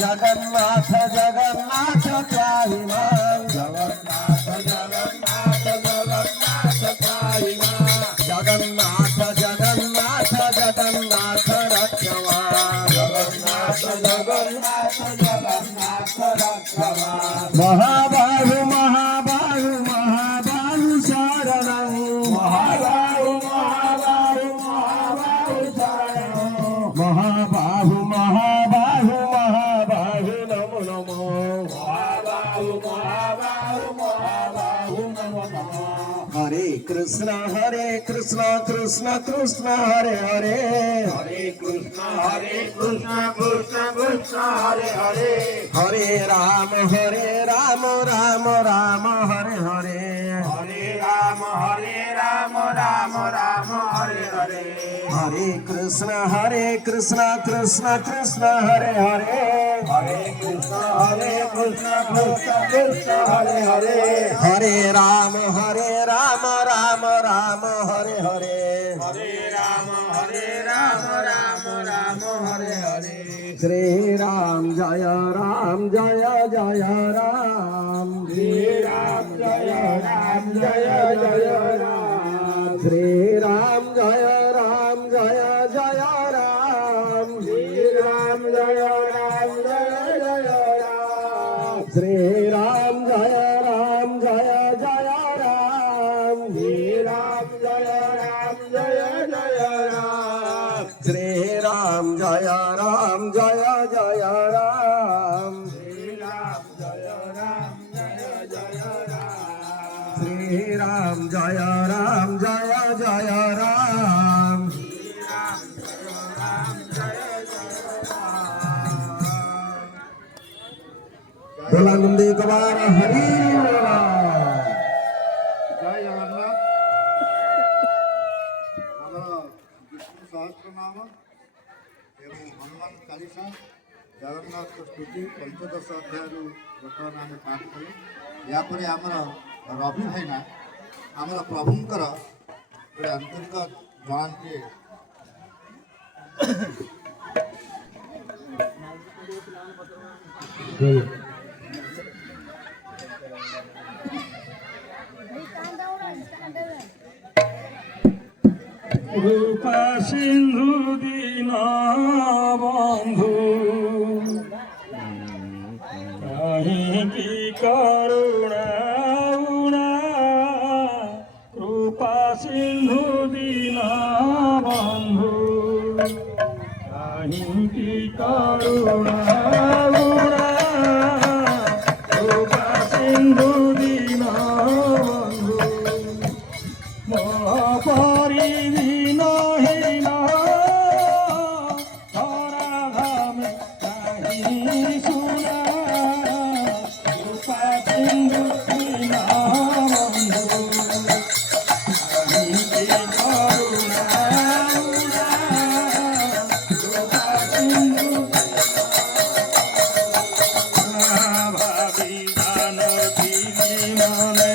जगन्नाथ जगन्नाथ त्राहिमाम जगन्नाथ जगन्नाथ जगन्नाथ त्राहिमाम जगन्नाथ जगन्नाथ जगन्नाथ रक्षवान जगन्नाथ जगन्नाथ जगन्नाथ रक्षवान महाबाहु महाबाहु महाबाहु शरणं महाबाहु महाबाहु महाबाहु शरणं महाबाहु महाबाहु महाबाहु नमो नमो महाबाहु महाबाहु महाबाहु नमो नमो हरे कृष्ण कृष्ण कृष्ण हरे हरे हरे कृष्ण कृष्ण कृष्ण हरे हरे हरे राम राम राम हरे हरे हरे राम राम राम हरे हरे हरे कृष्ण कृष्ण कृष्ण हरे हरे हरे कृष्ण कृष्ण कृष्ण हरे हरे हरे राम राम राम हरे हरे हरे राम राम हरे हरे श्री राम जय राम जय जय राम श्री राम जय राम जय जय राम श्री राम जय राम जय जय राम श्री राम जय राम जय जय राम श्री राम जय राम जय जय राम श्री राम जय राम जय जय राम श्री राम जय राम जय जय राम श्री राम जय राम जय जय राम श्री राम जय राम जय जय राम बोला नंदी कुमार हरि बोला जय जगन्नाथ ଆମର ବିଷ୍ଣୁ ସହସ୍ରନାମ ଏବଂ ହନୁମାନ ଚାଳିଶା ଜଗନ୍ନାଥ ସ୍ତୁତି ପଞ୍ଚଦଶ ଅଧ୍ୟାୟରୁ ବର୍ତ୍ତମାନ ଆମେ ପାଠ କଲେ ଏହାପରେ ଆମର ରବି ଭାଇନା ଆମର ପ୍ରଭୁଙ୍କର ଗୋଟେ ଆନ୍ତରିକ ଜଣାନ୍ତି रूपा सिंधु दीना बंधु कहीं की करुणा रूपा सिंधु दीना बंधु कहीं की करुणा रूपा सिंधु दीना बंधु परिदीन हीना धराधाम नहीं सुना रूपा सिंधु दीना बंधु करुणा रूपा सिंधु भाभी जानती मने